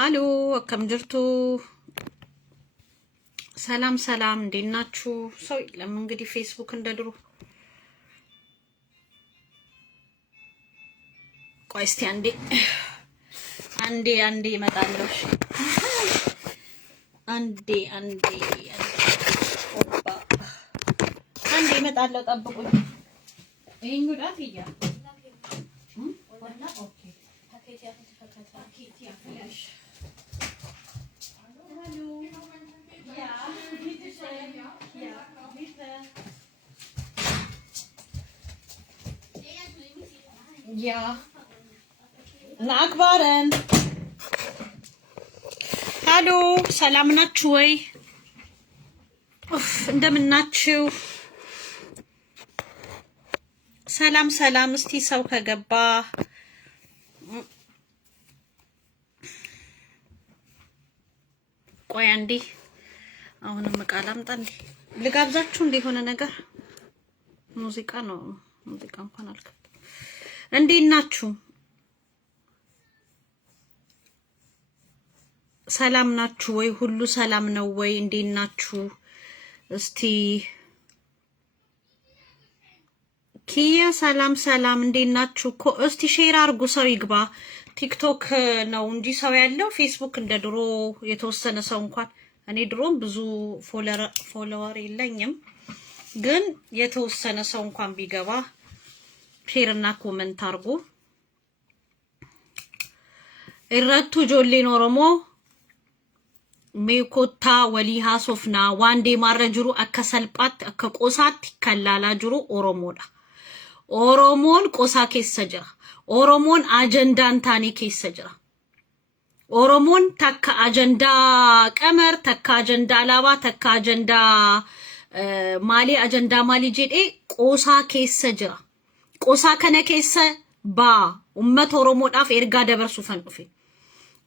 Hello, akkam jirtu? ሰላም ሰላም እንዴት ናችሁ? ሰው ለምን እንግዲህ ፌስቡክ እንደድሮ ቆይ እስቲ አንዴ እመጣለሁ። አንዴ ኦባ አንዴ እመጣለሁ፣ ጠብቁኝ። ይሄን ጉዳት ይያ ወላ ኦኬ ፓኬት ያፈተፈተ ፓኬት ያፈላሽ Hallo. Ja, bitte schön. Ja, bitte. Ja. Nachbarn. Hallo, ሰላም ናችሁ ወይ? እንደምን ናችሁ? ሰላም እስቲ ሰው ከገባ ቆይ አንዴ አሁንም ቃል አምጣ እንዴ ልጋብዛችሁ እንዴ ሆነ ነገር ሙዚቃ ነው ሙዚቃ እንኳን አልከፍትም። እንዴት ናችሁ? ሰላም ናችሁ ወይ? ሁሉ ሰላም ነው ወይ? እንዴት ናችሁ? እስቲ ኪያ ሰላም እንዴት ናችሁ? እስቲ ሼር አድርጉ፣ ሰው ይግባ። ቲክቶክ ነው እንጂ ሰው ያለው ፌስቡክ እንደ ድሮ የተወሰነ ሰው እንኳን እኔ ድሮም ብዙ ፎሎወር የለኝም፣ ግን የተወሰነ ሰው እንኳን ቢገባ ሼር እና ኮሜንት አድርጉ። ኢረቱ ጆሌን ኦሮሞ ሜኮታ ወሊሃ ሶፍና ዋንዴ ማረጅሩ አከሰልጳት አከቆሳት ከላላ ጅሩ ኦሮሞዳ ኦሮሞን ቆሳ ኬሰ ጅራ ኦሮሞን አጀንዳን ታኔ ኬሰ ጅራ ኦሮሞን ተካ አጀንዳ ቀመር ተካ አጀንዳ አላባ ተካ አጀንዳ ማሊ አጀንዳ ማሊ ጄዴ ቆሳ ኬሰ ጅራ ቆሳ ከነ ኬሰ ባ ኡመት ኦሮሞዳፍ ኤርጋ ደበርሱ ፈንዱፌ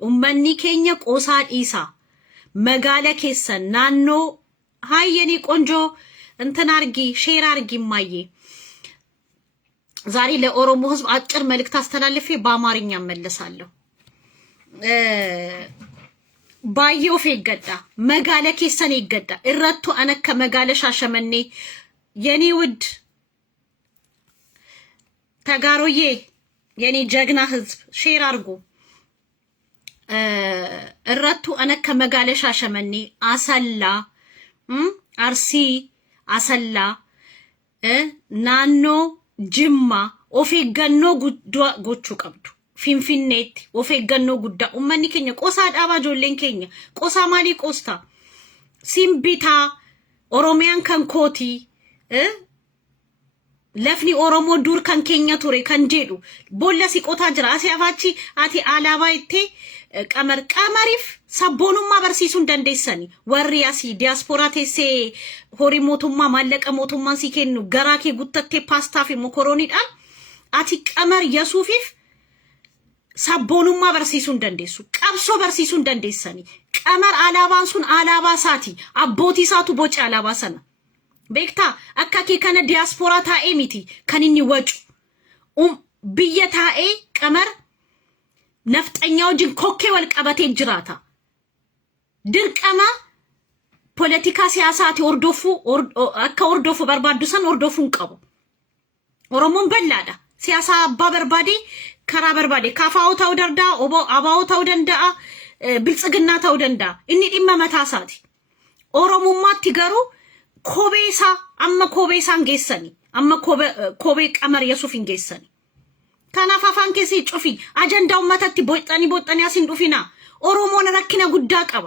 ኡመኒ ኬኛ ቆሳ ዲሳ መጋለ ኬሰ ናኖ ሃየኒ ቆንጆ እንትን አርጊ ሼር አርጊ ማዬ ዛሬ ለኦሮሞ ህዝብ አጭር መልእክት አስተላልፌ በአማርኛ መለሳለሁ። ባየው ፈገዳ መጋለ ኬሰን ይገዳ እረቱ አነከ መጋለ ሻሸመኔ የኔ ውድ ተጋሮዬ የኔ ጀግና ህዝብ ሼር አርጉ። እረቱ አነከ መጋለ ሻሸመኔ አሰላ አርሲ አሰላ ናኖ ጅማ ኦፌገኖ ጉዳ ጎቹ ቀብዱ ፊንፊኔት ኦፌገኖ ጉዳ ኡመኒ ኬኛ ቆሳ ዳባ ጆሌን ኬኛ ቆሳ ማሊ ቆስታ ሲምቢታ ኦሮሚያን ከንኮቲ ለፍኒ ኦሮሞ ዱር ከንኬኛ ቱሬ ከንጄዱ ቦላ ሲቆታ ጅራ አሲያፋቺ አቲ አላባይቴ ቀመሪፍ ሰቦኑማ በርሲሱን ደንዴሰኒ ወሪያሲ ዲያስፖራ ቴሴ ሆሪ ሞቱማ ማለቀ ሞቱማን ሲኬኑ ገራኬ ጉተቴ ፓስታፊ ሞኮሮኒዳ አቲ ቀመር የሱፊፍ ሰቦኑማ በርሲሱን ደንዴሱ ቀብሶ በርሲሱን ደንዴሰኒ ቀመር አላባንሱን አላባ ሳቲ አቦቲ ሳቱ ቦጪ አላባ ሰና ቤክታ አካኬ ከነ ዲያስፖራ ታኤ ሚቲ ከኒኒ ወጩ ብየታኤ ቀመር ነፍጠኛው ጅን ኮኬ ወልቀበቴ ጅራታ ድርቀማ ፖለቲካ ሲያሳት ወርዶፉ አካ ወርዶፉ በርባዱሰን ወርዶፉን ቀቡ ኦሮሞን በላዳ ሲያሳ አባ በርባዴ ከራ በርባዴ ካፋው ታውደርዳ ኦቦ አባው ታውደንዳ ብልጽግና ታውደንዳ እኒ ዲመ መታሳቲ ኦሮሞማ ትገሩ ኮቤሳ አመ ኮቤሳን ጌሰኒ አመ ኮቤ ቀመር የሱፊን ጌሰኒ ካናፋፋን ከሲ ጩፊ አጀንዳው መተቲ ቦጣኒ አሲን ዱፊና ኦሮሞን ረኪነ ጉዳ ቀባ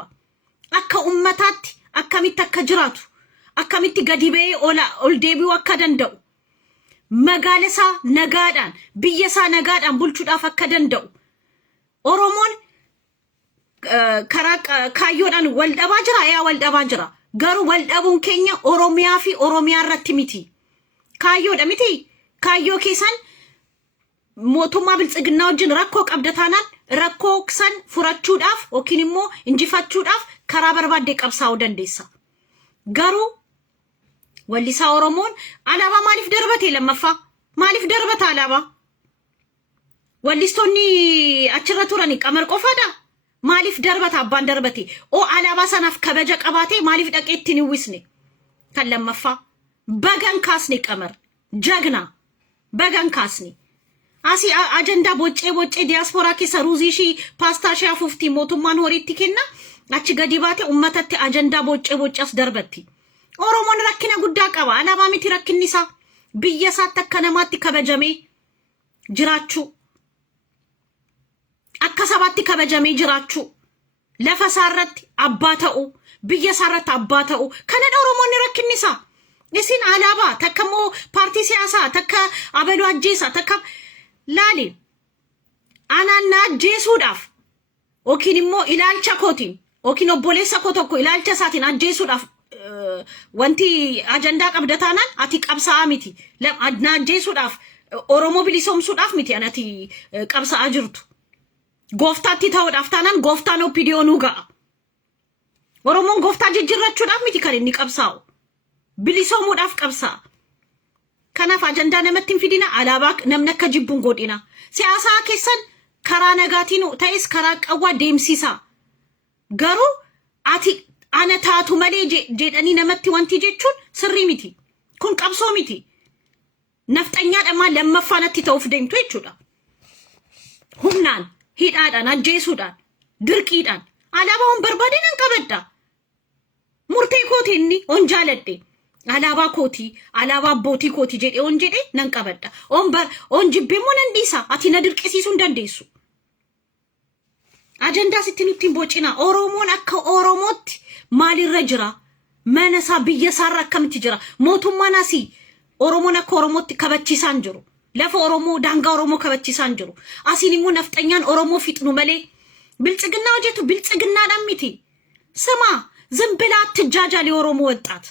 አካ ኡመታት አካሚት ተከጅራቱ አካሚት ገዲቤ ኦላ ኦልዴቢው አከደንደው መጋለሳ ነጋዳን ብየሳ ነጋዳን ቡልቹዳ ፈከደንደው ኦሮሞን ከራቅ ካዮዳን ወልደባ ጅራ ያ ወልደባ ጅራ ገሩ ወልደቡን ኬኛ ኦሮሚያ ፊ ኦሮሚያ ረትሚቲ ካዮ ደሚቲ ካዮ ኬሰን ሞቱማ ብልጽግናው ጅን ረኮ ቀብደታናል ረኮ ክሰን ፉራቹዳፍ ኦኪንሞ እንጂፋቹዳፍ ከራ በርባዴ ቀብሳው ደንዴሳ ገሩ ወሊሳ ኦሮሞን አላባ ማሊፍ ደርበት የለመፋ ማሊፍ ደርበት አላባ ወሊስቶኒ አችረቱረኒ ቀመር ቆፋዳ ማሊፍ ደርበት አባን ደርበቴ ኦ አላባ ሰናፍ ከበጀ ቀባቴ ማሊፍ ደቄትኒ ዊስኔ ከለመፋ በገን ካስኔ ቀመር ጀግና በገን ካስኔ አሲ አጀንዳ ቦጬ ዲያስፖራ ኬሰ ሩዚሺ ፓስታሺ አፉፍቲ ሞቱማን ሆሪቲ ኬና አቺ ገዲባቴ ኡመተቴ አጀንዳ ቦጬ አስደርበቲ ኦሮሞን ረኪነ ጉዳ ቀባ አላባ ሚቲ ረክኒሳ ብየሳት ተከነማቲ ከበጀሜ ጅራቹ አከሰባቲ ከበጀሜ ጅራቹ ለፈሳረት አባተኡ ብየሳረት አባተኡ ከነደ ኦሮሞን ረክኒሳ እሲን አላባ ተከሞ ፓርቲ ሲያሳ ተከ አበሉ አጄሳ ተከ ላሊ አናና ጄሱዳፍ ኦኪንሞ ኢላልቻ ኮቲን ኦኪን ኦቦሌሳ ኮቶኮ ኢላልቻ ሳቲን አጄሱዳፍ ወንቲ አጀንዳ ቀብደታናን አቲ ቀብሳ አሚቲ ለአድና ጄሱዳፍ ኦሮሞ ቢሊሶም ሱዳፍ ሚቲ አናቲ ቀብሳ አጅርቱ ጎፍታቲ ታውዳፍታናን ጎፍታ ነው ፒዲዮኑ ጋ ኦሮሞን ጎፍታ ጅጅራቹ ዳፍ ሚቲ ከኒ ቀብሳው ቢሊሶሙ ዳፍ ቀብሳ ከናፍ አጀንዳ ነመቲን ፊዲና አላባክ ነምነከ ጅቡን ጎዲና ሲያሳ ከሰን ከራ ነጋቲኑ ታይስ ከራ ቀዋ ዴምሲሳ ገሩ አቲ አነታቱ መሌ ጄደኒ ነመቲ ወንቲ ጄቹን ስሪ ሚቲ ኩን ቀብሶ ሚቲ ነፍጠኛ ደማ ለመፋነቲ ተውፍደኝቶ ይቹዳ ሁናን ሂዳዳን አጄሱዳን ድርቂዳን አላባውን በርባዴን እንቀበዳ ሙርቴ ኮቴኒ ኦንጃለዴ አላባ ኮቲ አላባ ቦቲ ኮቲ ጄዴ ኦንጄዴ ነንቀበዳ ኦንበር ኦንጅቤሞን እንዲሳ አቲነ ድርቂሲሱ እንደንዴሱ አጀንዳ ሲትኑቲን ቦጪና ኦሮሞን አከ ኦሮሞት ማሊረጅራ መነሳ ብየሳራ ከምትጅራ ሞቱማናሲ ኦሮሞን አከ ኦሮሞት ከበቺሳን ጅሩ ለፈ ኦሮሞ ዳንጋ ኦሮሞ ከበቺሳን ጅሩ አሲኒሙ ነፍጠኛን ኦሮሞ ፊጥኑ መሌ ብልጽግና ወጀቱ ብልጽግና ዳሚቲ ስማ ዝም ብላ አትጃጃል የኦሮሞ ወጣት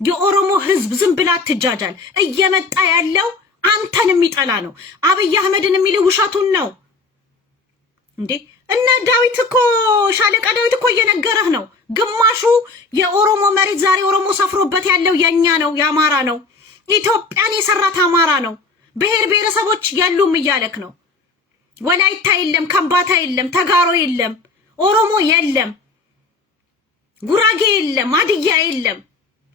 የኦሮሞ ህዝብ ዝም ብላ አትጃጃል እየመጣ ያለው አንተን የሚጠላ ነው አብይ አህመድን የሚል ውሸቱን ነው እንዴ እነ ዳዊት እኮ ሻለቃ ዳዊት እኮ እየነገረህ ነው ግማሹ የኦሮሞ መሬት ዛሬ ኦሮሞ ሰፍሮበት ያለው የኛ ነው ያማራ ነው ኢትዮጵያን የሰራት አማራ ነው ብሔር ብሔረሰቦች ያሉም እያለክ ነው ወላይታ የለም ከምባታ የለም ተጋሮ የለም ኦሮሞ የለም ጉራጌ የለም አድያ የለም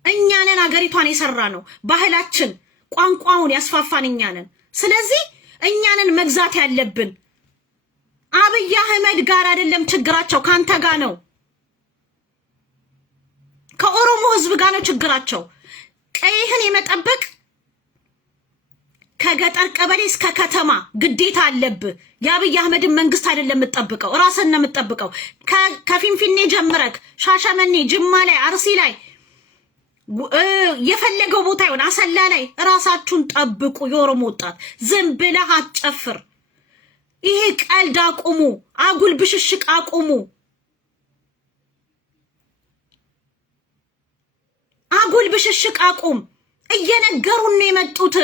እኛንን አገሪቷን የሰራ ነው ባህላችን ቋንቋውን ያስፋፋን እኛንን ስለዚህ እኛንን መግዛት ያለብን አብይ አህመድ ጋር አይደለም ችግራቸው ካንተ ጋር ነው ከኦሮሞ ህዝብ ጋር ነው ችግራቸው ቀይህን የመጠበቅ ከገጠር ቀበሌ እስከ ከተማ ግዴታ አለብህ የአብይ አህመድን መንግስት አይደለም የምትጠብቀው ራስን ነው የምትጠብቀው ከፊንፊኔ ጀምረክ ሻሸመኔ ጅማ ላይ አርሲ ላይ የፈለገው ቦታ ይሆን አሰላ ላይ ራሳችሁን ጠብቁ የኦሮሞ ወጣት ዝም ብለህ አትጨፍር ይሄ ቀልድ አቁሙ አጉል ብሽሽቅ አቁሙ አጉል ብሽሽቅ አቁም እየነገሩን ነው የመጡት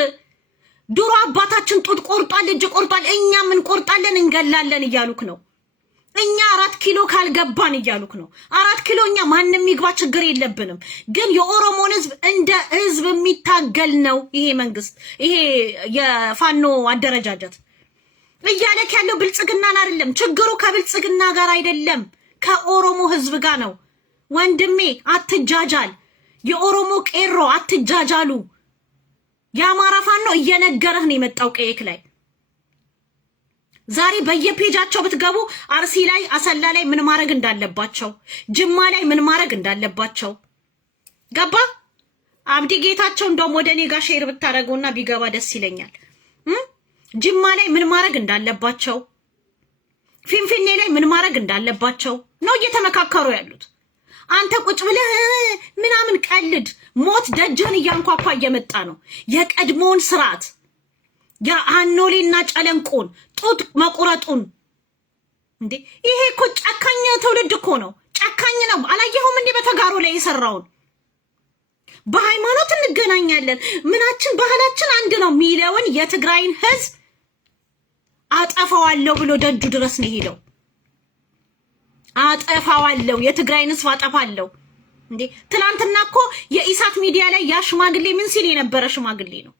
ድሮ አባታችን ጡት ቆርጧል እጅ ቆርጧል እኛ ምን ቆርጣለን እንገላለን እያሉክ ነው እኛ 4 ኪሎ ካልገባን እያሉክ ነው 4 ኪሎ እኛ ማንንም ይግባ ችግር የለብንም ግን የኦሮሞን ህዝብ እንደ ህዝብ የሚታገል ነው ይሄ መንግስት ይሄ የፋኖ አደረጃጀት እያለክ ያለው ብልጽግናን አይደለም ችግሩ ከብልጽግና ጋር አይደለም ከኦሮሞ ህዝብ ጋር ነው ወንድሜ አትጃጃል የኦሮሞ ቄሮ አትጃጃሉ ያማራ ፋኖ እየነገረህ ነው የመጣው ቀይክ ላይ ዛሬ በየፔጃቸው ብትገቡ አርሲ ላይ አሰላ ላይ ምን ማድረግ እንዳለባቸው ጅማ ላይ ምን ማድረግ እንዳለባቸው ገባ አብዲ ጌታቸው እንደውም ወደኔ ጋር ሼር ብታረጉና ቢገባ ደስ ይለኛል ጅማ ላይ ምን ማድረግ እንዳለባቸው ፊንፊኔ ላይ ምን ማድረግ እንዳለባቸው ነው እየተመካከሩ ያሉት አንተ ቁጭ ብለህ ምናምን ቀልድ ሞት ደጅህን እያንኳኳ እየመጣ ነው የቀድሞውን ስርዓት የአኖሌና ጨለንቆን ጡት መቁረጡን እንዴ ይሄ እኮ ጨካኝ ትውልድ እኮ ነው ጨካኝ ነው አላየኸውም እንዴ በተጋሩ ላይ የሰራውን በሃይማኖት እንገናኛለን ምናችን ባህላችን አንድ ነው ሚለውን የትግራይን ህዝብ አጠፋዋለሁ ብሎ ደጁ ድረስ ነው ሄደው አጠፋዋለሁ የትግራይን ህዝብ አጠፋለሁ እንዴ ትላንትና እኮ የኢሳት ሚዲያ ላይ ያ ሽማግሌ ምን ሲል የነበረ ሽማግሌ ነው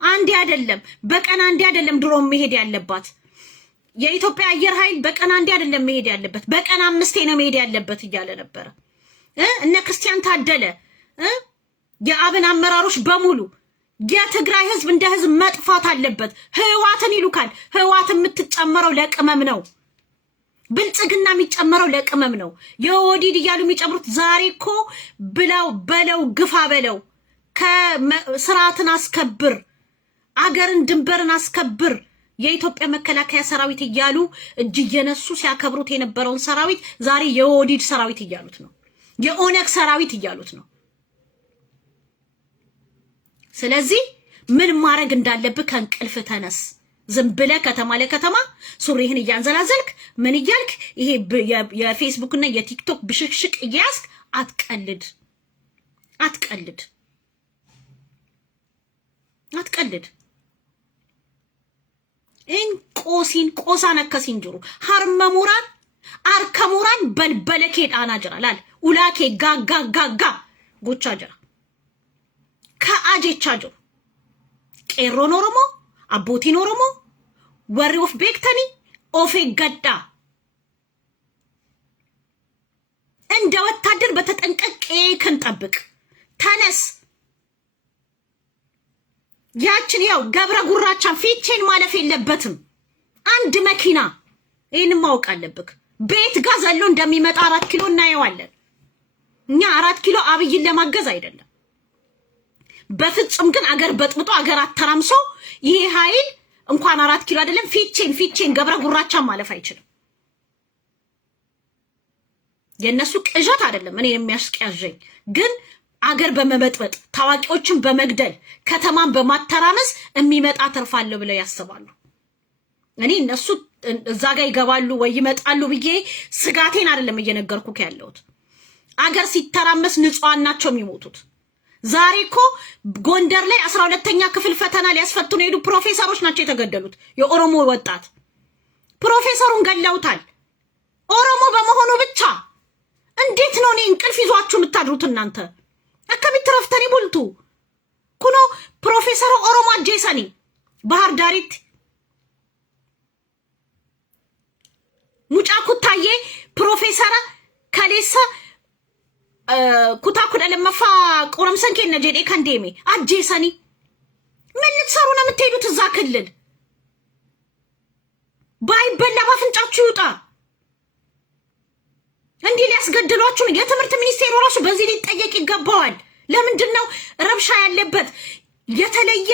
አንዴ አይደለም በቀን አንዴ አይደለም ድሮ መሄድ ያለባት የኢትዮጵያ አየር ኃይል በቀን አንዴ አይደለም መሄድ ያለበት በቀን 5 ነው መሄድ ያለበት እያለ ነበር። እነ ክርስቲያን ታደለ የአብን አመራሮች በሙሉ የትግራይ ህዝብ እንደ ህዝብ መጥፋት አለበት። ህዋትን ይሉካል። ህዋት የምትጨመረው ለቅመም ነው። ብልጽግና የሚጨመረው ለቅመም ነው። የኦዲድ እያሉ የሚጨምሩት ዛሬ እኮ ብለው በለው ግፋ በለው ከስርዓትን አስከብር አገርን ድንበርን አስከብር የኢትዮጵያ መከላከያ ሰራዊት እያሉ እጅ እየነሱ ሲያከብሩት የነበረውን ሰራዊት ዛሬ የኦዲድ ሰራዊት እያሉት ነው። የኦነግ ሰራዊት እያሉት ነው። ስለዚህ ምን ማድረግ እንዳለብህ ከእንቅልፍ ተነስ። ዝም ብለህ ከተማ ለከተማ ሱሪህን እያንዘላዘልክ ምን እያልክ ይሄ የፌስቡክ እና የቲክቶክ ብሽሽቅ እያያዝክ አትቀልድ። እንቆሲን ቆሳ ነከሲን ጅሩ ሀርመሙራን አርከሙራን በልበለኬ ዳና ጅራላል ኡላኬ ጋጋ ጎቻ ጅራ ከአጄቻ ጅሩ ቄሮን ኦሮሞ አቦቲን ኦሮሞ ወሪ ኦፍ ቤክተኒ ኦፌ ገዳ እንደ ወታደር በተጠንቀቅ ክንጠብቅ ተነስ። ያችን ያው ገብረ ጉራቻን ፊቼን ማለፍ የለበትም። አንድ መኪና ይሄን ማወቅ አለብክ። ቤት ጋር ዘሎ እንደሚመጣ 4 ኪሎ እናየዋለን። እኛ 4 ኪሎ አብይን ለማገዝ አይደለም። በፍጹም ግን አገር በጥብጦ አገር አተራምሶ ይሄ ኃይል እንኳን 4 ኪሎ አይደለም ፊቼን ገብረ ጉራቻን ማለፍ አይችልም። የነሱ ቅዠት አይደለም እኔ የሚያስቀያጀኝ ግን አገር በመበጥበጥ ታዋቂዎችን በመግደል ከተማን በማተራመስ የሚመጣ ተርፋለሁ ብለው ያስባሉ። እኔ እነሱ እዛ ጋር ይገባሉ ወይ ይመጣሉ ብዬ ስጋቴን አይደለም እየነገርኩክ ያለሁት። አገር ሲተራመስ ንጹሃን ናቸው የሚሞቱት። ዛሬ እኮ ጎንደር ላይ 12ኛ ክፍል ፈተና ሊያስፈትኑ ሄዱ ፕሮፌሰሮች ናቸው የተገደሉት። የኦሮሞ ወጣት ፕሮፌሰሩን ገለውታል። ኦሮሞ በመሆኑ ብቻ እንዴት ነው እኔ እንቅልፍ ይዟችሁ የምታድሩት እናንተ? አከቢት ረፍተኒ ቡልቱ ኩኖ ፕሮፌሰር ኦሮሞ አጄሰኒ ባህር ዳሪት ሙጫ ኩታዬ ፕሮፌሰር ከሌሳ ኩታ ኩዳ ለመፋ ቆረምሰን ከነ ጀዴ ከንዴሜ አጄሰኒ ምን ልትሰሩ ነው የምትሄዱት እዛ ክልል? ባይበላ ባፍንጫችሁ ይውጣ። እንዲህ ሊያስገድሏችሁ የትምህርት ሚኒስቴሩ ራሱ በዚህ ሊጠየቅ ይገባዋል። ለምንድነው ረብሻ ያለበት የተለየ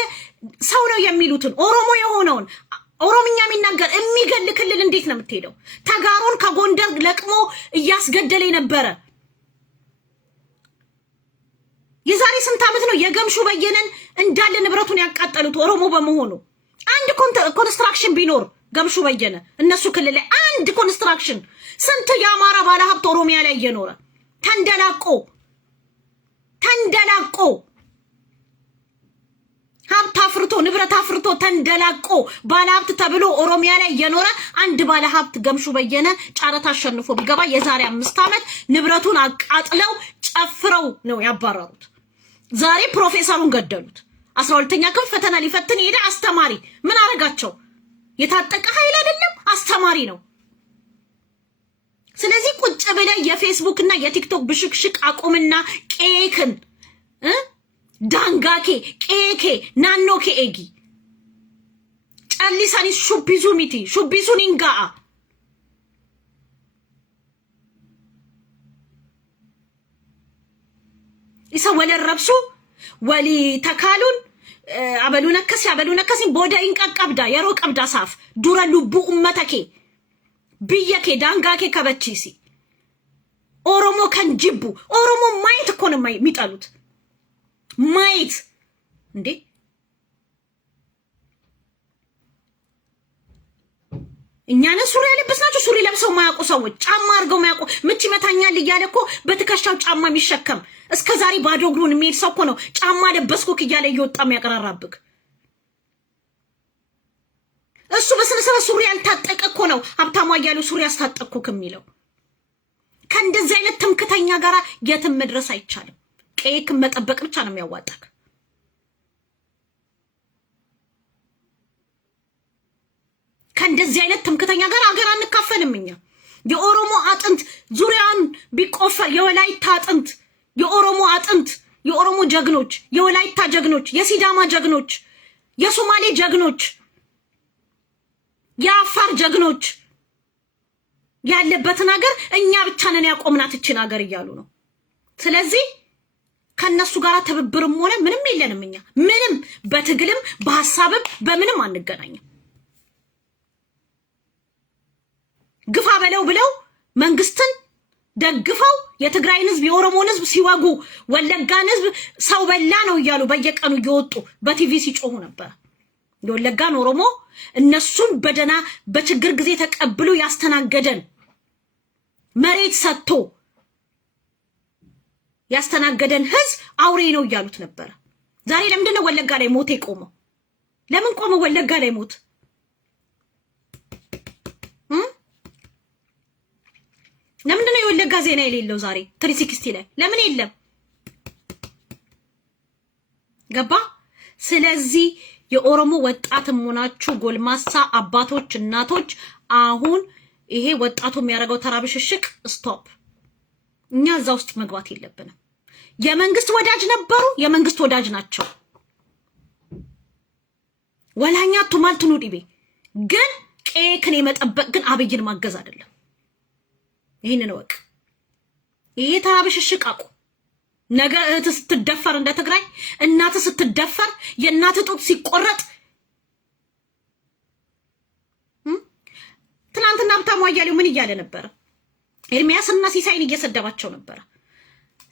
ሰው ነው የሚሉትን ኦሮሞ የሆነውን ኦሮምኛ የሚናገር የሚገል ክልል እንዴት ነው የምትሄደው? ተጋሩን ከጎንደር ለቅሞ እያስገደለ ነበረ። የዛሬ ስንት ዓመት ነው የገምሹ በየነን እንዳለ ንብረቱን ያቃጠሉት ኦሮሞ በመሆኑ። አንድ ኮንስትራክሽን ቢኖር ገምሹ በየነ እነሱ ክልል ላይ አንድ ኮንስትራክሽን ስንት የአማራ ባለሀብት ኦሮሚያ ላይ እየኖረ ተንደላቆ ሀብት አፍርቶ ንብረት አፍርቶ ተንደላቆ ባለሀብት ተብሎ ኦሮሚያ ላይ እየኖረ አንድ ባለሀብት ገምሹ በየነ ጨረታ አሸንፎ ቢገባ የዛሬ 5 ዓመት ንብረቱን አቃጥለው ጨፍረው ነው ያባረሩት። ዛሬ ፕሮፌሰሩን ገደሉት። 12ኛ ክፍል ፈተና ሊፈትን ሄደ አስተማሪ ምን አረጋቸው? የታጠቀ ኃይል አይደለም አስተማሪ ነው። ስለዚህ ቁጭ ብለ የፌስቡክ እና የቲክቶክ ብሽክሽቅ አቁምና ቄክን ዳንጋኬ ቄኬ ናኖኬ ኤጊ ጫሊሳኒ ሹቢሱ ሚቲ ሹቢሱን እንጋአ ኢሳ ወለረብሱ ወሊ ተካሉን አበሉነከሲ ቦዳ እንቀቀብዳ የሮ ቀብዳ ሳፍ ዱረ ልቡ ኡመተኬ ብየኬ ዳንጋኬ ከበቺሲ ኦሮሞ ከንጅቡ ኦሮሞ ማየት እኮ ነው የሚጠሉት። ማየት እንዴ እኛን ሱሪ ያለበስናቸው ሱሪ ለብሰው ማያውቁ ሰዎች ጫማ አድርገው ማያውቁ ምች ይመታኛል እያለ እኮ በትከሻው ጫማ የሚሸከም እስከ ዛሬ ባዶ እግሩን የሚሄድ ሰው እኮ ነው ጫማ ለበስኩክ እያለ እየወጣ የሚያቀራራብክ። እሱ በስነ ስርዓት ሱሪ ያልታጠቀ እኮ ነው ሀብታሙ እያሉ ሱሪ ያስታጠቅኩክ የሚለው። ከእንደዚህ አይነት ትምክተኛ ጋራ የትም መድረስ አይቻልም። ቀይክን መጠበቅ ብቻ ነው የሚያዋጣክ። ከእንደዚህ አይነት ትምክተኛ ጋር አገር አንካፈልም እኛ። የኦሮሞ አጥንት ዙሪያን ቢቆፈር የወላይታ አጥንት፣ የኦሮሞ አጥንት፣ የኦሮሞ ጀግኖች፣ የወላይታ ጀግኖች፣ የሲዳማ ጀግኖች፣ የሶማሌ ጀግኖች፣ የአፋር ጀግኖች ያለበትን ሀገር እኛ ብቻ ነን ያቆምናት እችን ሀገር እያሉ ነው። ስለዚህ ከነሱ ጋር ትብብርም ሆነ ምንም የለንም እኛ። ምንም በትግልም በሐሳብም በምንም አንገናኝም። ግፋ በለው ብለው መንግስትን ደግፈው የትግራይን ህዝብ የኦሮሞን ህዝብ ሲወጉ ወለጋን ህዝብ ሰው በላ ነው እያሉ በየቀኑ እየወጡ በቲቪ ሲጮሁ ነበር። የወለጋን ኦሮሞ እነሱን በደና በችግር ጊዜ ተቀብሎ ያስተናገደን መሬት ሰጥቶ ያስተናገደን ህዝብ አውሬ ነው እያሉት ነበር። ዛሬ ለምንድን ነው ወለጋ ላይ ሞት የቆመው? ለምን ቆመ ወለጋ ላይ ሞት? ለምንድን ነው የወለጋ ዜና የሌለው ዛሬ 360 ላይ ለምን የለም? ገባ? ስለዚህ የኦሮሞ ወጣትም ሆናችሁ ጎልማሳ አባቶች እናቶች፣ አሁን ይሄ ወጣቱ የሚያደርገው ተራብሽሽቅ ስቶፕ። እኛ እዛ ውስጥ መግባት የለብንም። የመንግስት ወዳጅ ነበሩ፣ የመንግስት ወዳጅ ናቸው። ወላኛ ቱማልቱኑ ዲቤ ግን ቄክን የመጠበቅ ግን አብይን ማገዝ አይደለም። ይሄንን ወቅ ይሄ ተራብሽሽቅ አቁ። ነገ እህት ስትደፈር እንደ ትግራይ እናት ስትደፈር የእናት ጡት ሲቆረጥ ትናንትና ሀብታሙ አያሌው ምን እያለ ነበር? ኤርሚያስና ሲሳይን እየሰደባቸው ነበር።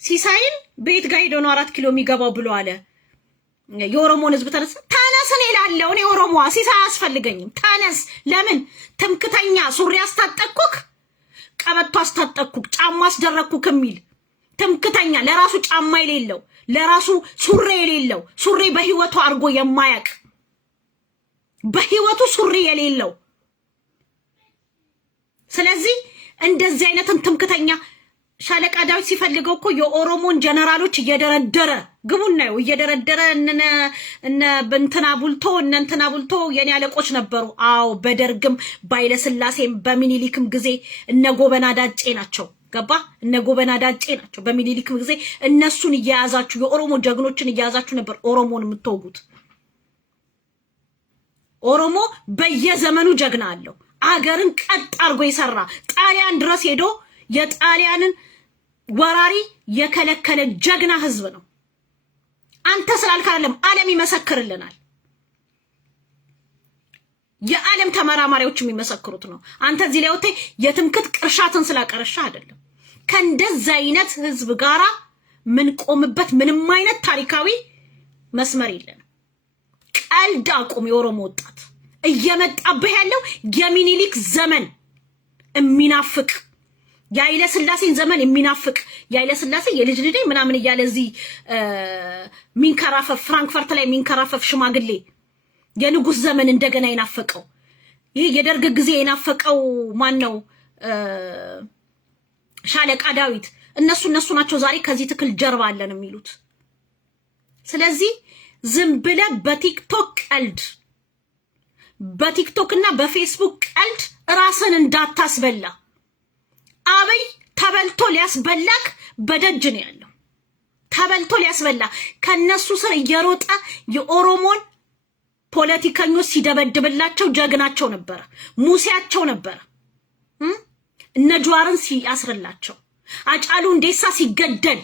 ሲሳይን ቤት ጋር ሄዶ ነው 4 ኪሎ የሚገባው ብሎ አለ። የኦሮሞን ህዝብ ተነስ እኔ እላለሁ። እኔ ኦሮሞዋ ሲሳይ አያስፈልገኝም። ተነስ። ለምን ትምክተኛ ሱሪ አስታጠቅኩክ፣ ቀበቶ አስታጠቅኩክ፣ ጫማ አስደረግኩክ የሚል ትምክተኛ ለራሱ ጫማ የሌለው ለራሱ ሱሪ የሌለው ሱሪ በህይወቱ አርጎ የማያቅ በህይወቱ ሱሪ የሌለው። ስለዚህ እንደዚህ አይነትን ትምክተኛ ሻለቃ ዳዊት ሲፈልገው እኮ የኦሮሞን ጀነራሎች እየደረደረ ግቡና ነው እየደረደረ እነ እንትና ቡልቶ የኔ አለቆች ነበሩ። አዎ በደርግም ባይለስላሴም በሚኒሊክም ጊዜ እነ ጎበና ዳጬ ናቸው። ገባ? እነ ጎበና ዳጬ ናቸው። በሚኒሊክም ጊዜ እነሱን እያያዛችሁ የኦሮሞ ጀግኖችን እያያዛችሁ ነበር ኦሮሞን የምትወጉት። ኦሮሞ በየዘመኑ ጀግና አለው። አገርን ቀጥ አርጎ ይሰራ ጣሊያን ድረስ ሄዶ የጣሊያንን ወራሪ የከለከለ ጀግና ህዝብ ነው። አንተ ስላልካለም ዓለም ይመሰክርልናል። የዓለም ተመራማሪዎች የሚመሰክሩት ነው። አንተ እዚህ ላይ ወጥተህ የትምክት ቅርሻትን ስላቀረሻ አይደለም። ከእንደዚህ አይነት ህዝብ ጋራ ምን ቆምበት ምንም አይነት ታሪካዊ መስመር የለንም። ቀልድ አቁም። የኦሮሞ ወጣት እየመጣብህ ያለው የሚኒሊክ ዘመን የሚናፍቅ የኃይለ ሥላሴን ዘመን የሚናፍቅ የኃይለ ሥላሴ የልጅ ልጅ ምናምን እያለ እዚህ ሚንከራፈፍ ፍራንክፈርት ላይ ሚንከራፈፍ ሽማግሌ የንጉስ ዘመን እንደገና ይናፈቀው። ይሄ የደርግ ጊዜ የናፈቀው ማን ነው? ሻለቃ ዳዊት። እነሱ ናቸው ዛሬ ከዚህ ትክል ጀርባ አለን የሚሉት። ስለዚህ ዝም ብለህ በቲክቶክ ቀልድ በቲክቶክ እና በፌስቡክ ቀልድ ራስን እንዳታስበላ። አብይ ተበልቶ ሊያስበላክ በደጅ ነው ያለው። ተበልቶ ሊያስበላ ከነሱ ስር እየሮጠ የኦሮሞን ፖለቲከኞች ሲደበድብላቸው ጀግናቸው ነበር፣ ሙሴያቸው ነበር። እነ ጀዋርን ሲያስርላቸው አጫሉ እንዴሳ ሲገደል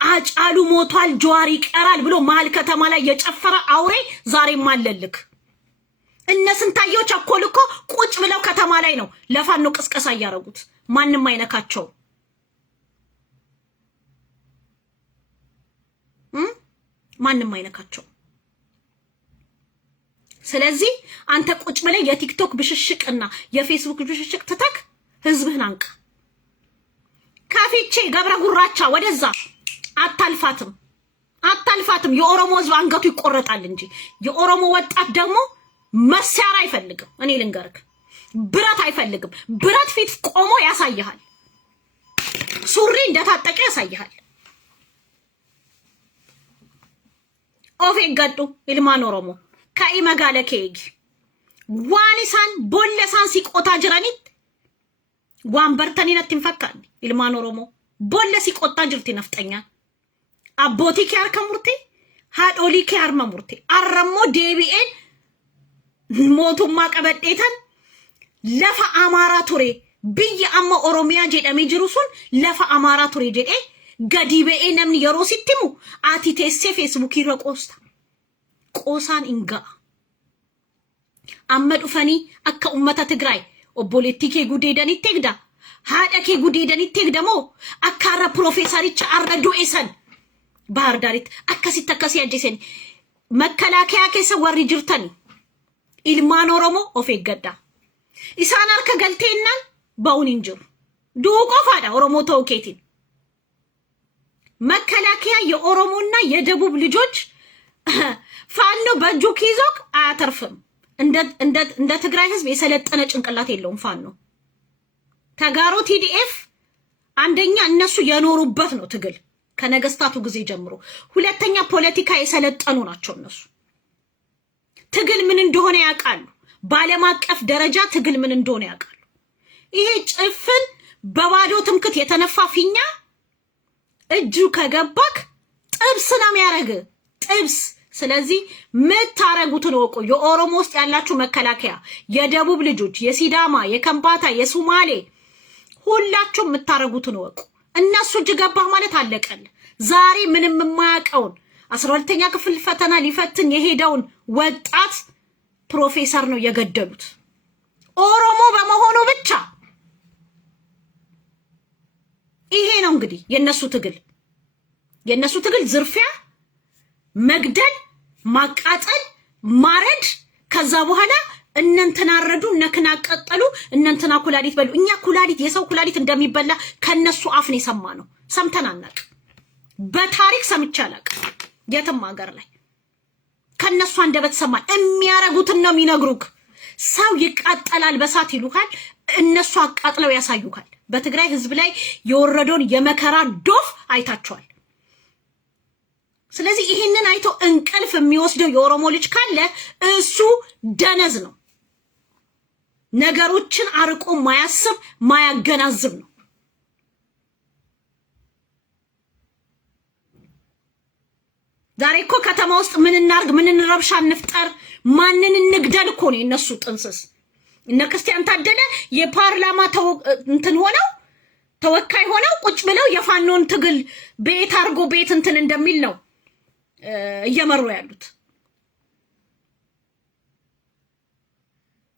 አጫሉ ሞቷል ጀዋር ይቀራል ብሎ መሀል ከተማ ላይ የጨፈረ አውሬ ዛሬም አለልክ። እነ ስንታየው ቸኮል እኮ ቁጭ ብለው ከተማ ላይ ነው ለፋኖ ቅስቀሳ እያደረጉት። ማንም አይነካቸው። ማንም አይነካቸው። ስለዚህ አንተ ቁጭ ብለህ የቲክቶክ ብሽሽቅና የፌስቡክ ብሽሽቅ ትተክ ህዝብህን አንቃ። ካፊቼ ገብረ ጉራቻ ወደዛ አታልፋትም። የኦሮሞ ህዝብ አንገቱ ይቆረጣል እንጂ የኦሮሞ ወጣት ደግሞ መሳሪያ አይፈልግም። እኔ ልንገርክ፣ ብረት አይፈልግም። ብረት ፊት ቆሞ ያሳይሃል። ሱሪ እንደታጠቀ ያሳይሃል። ኦፌ ገዱ ኢልማን ኦሮሞ ካይ መጋለ ኬጊ ዋኒሳን ቦለሳን ሲቆታ ጅራኒት ዋንበርተኒ ነትን ፈካኒ ኢልማን ኦሮሞ ቦለሲ ቆጣ ጅርቲ ነፍጠኛ አቦቲ ኪያር ከሙርቴ ሃዶሊ ኪያር መሙርቴ አረሞ ዴቢኤን ሞቱማ ቀበዴታን ለፈ አማራ ቱሬ ብይ አማ ኦሮሚያ ጀደሚ ጅሩሱን ለፈ አማራ ቱሬ ጀዴ ገዲበኤ ነምን የሮ ሲትሙ አቲ ቴሴ ፌስቡክ ይረቆስታ ቆሳን እንጋ አመዱ ፈኒ አከ ኡመታ ትግራይ ኦቦሌቲኬ ጉዴደን ይተግዳ ሃዳኬ ጉዴደን ይተግደሞ አካራ ፕሮፌሰር አረዱ ኤሰን ባህር ዳሪት አከሲ ተከሲ ያጀሰን መከላከያ ከሰ ወሪ ጅርተን ኢልማን ኦሮሞ ኦፌገዳ ኢሳን አርከ ገልቴና ባውን እንጅር ዱቆ ፋዳ ኦሮሞ ተውኬቲን መከላከያ የኦሮሞና የደቡብ ልጆች ፋኖ በእጁ ኪዞክ አያተርፍም። እንደ ትግራይ ህዝብ የሰለጠነ ጭንቅላት የለውም ፋኖ። ተጋሩ ቲዲኤፍ አንደኛ እነሱ የኖሩበት ነው ትግል ከነገስታቱ ጊዜ ጀምሮ፣ ሁለተኛ ፖለቲካ የሰለጠኑ ናቸው እነሱ። ትግል ምን እንደሆነ ያውቃሉ። በዓለም አቀፍ ደረጃ ትግል ምን እንደሆነ ያውቃሉ። ይሄ ጭፍን በባዶ ትምክት የተነፋ ፊኛ እጁ ከገባክ ጥብስ ነው የሚያረግ ጥብስ። ስለዚህ ምታረጉትን ወቁ። የኦሮሞ ውስጥ ያላችሁ መከላከያ፣ የደቡብ ልጆች፣ የሲዳማ፣ የከምባታ፣ የሱማሌ ሁላችሁም ምታረጉትን ወቁ። እነሱ እጅ ገባህ ማለት አለቀል። ዛሬ ምንም የማያውቀውን 12ኛ ክፍል ፈተና ሊፈትን የሄደውን ወጣት ፕሮፌሰር ነው የገደሉት ኦሮሞ በመሆኑ ብቻ። ይሄ ነው እንግዲህ የነሱ ትግል ዝርፊያ፣ መግደል፣ ማቃጠል፣ ማረድ። ከዛ በኋላ እነንተና አረዱ፣ እነከና አቀጠሉ፣ እነንተና ኩላሊት በሉ። እኛ ኩላሊት የሰው ኩላሊት እንደሚበላ ከነሱ አፍ ነው የሰማነው። ሰምተን አናውቅ። በታሪክ ሰምቼ አላውቅም የትም ሀገር ላይ። ከነሱ አንደበት ሰማን። የሚያረጉትን ነው የሚነግሩክ። ሰው ይቃጠላል በሳት ይሉካል፣ እነሱ አቃጥለው ያሳዩካል። በትግራይ ህዝብ ላይ የወረደውን የመከራ ዶፍ አይታቸዋል። ስለዚህ ይሄንን አይቶ እንቅልፍ የሚወስደው የኦሮሞ ልጅ ካለ እሱ ደነዝ ነው። ነገሮችን አርቆ ማያስብ ማያገናዝብ ነው። ዛሬ እኮ ከተማ ውስጥ ምን እናርግ፣ ምን እንረብሻ፣ እንፍጠር፣ ማንን እንግደል እኮ ነው የነሱ ጥንስስ። እነ ክርስቲያን ታደለ የፓርላማ እንትን ሆነው ተወካይ ሆነው ቁጭ ብለው የፋኖን ትግል ቤት አርጎ ቤት እንትን እንደሚል ነው እየመሩ ያሉት።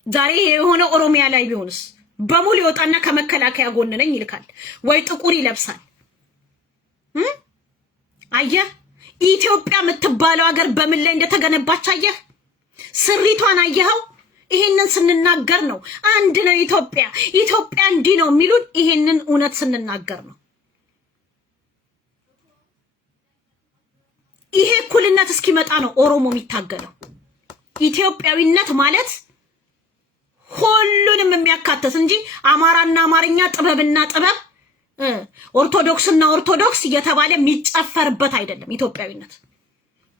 ዛሬ የሆነ ኦሮሚያ ላይ ቢሆንስ በሙሉ ይወጣና ከመከላከያ ጎን ነኝ ይልካል ወይ ጥቁር ይለብሳል። አየህ ኢትዮጵያ የምትባለው ሀገር በምን ላይ እንደተገነባች አየህ? ስሪቷን አየኸው? ይሄንን ስንናገር ነው አንድ ነው ኢትዮጵያ እንዲህ ነው የሚሉን። ይሄንን እውነት ስንናገር ነው። ይሄ እኩልነት እስኪመጣ ነው ኦሮሞ የሚታገለው። ኢትዮጵያዊነት ማለት ሁሉንም የሚያካትት እንጂ አማራና አማርኛ፣ ጥበብና ጥበብ፣ ኦርቶዶክስና ኦርቶዶክስ እየተባለ የሚጨፈርበት አይደለም።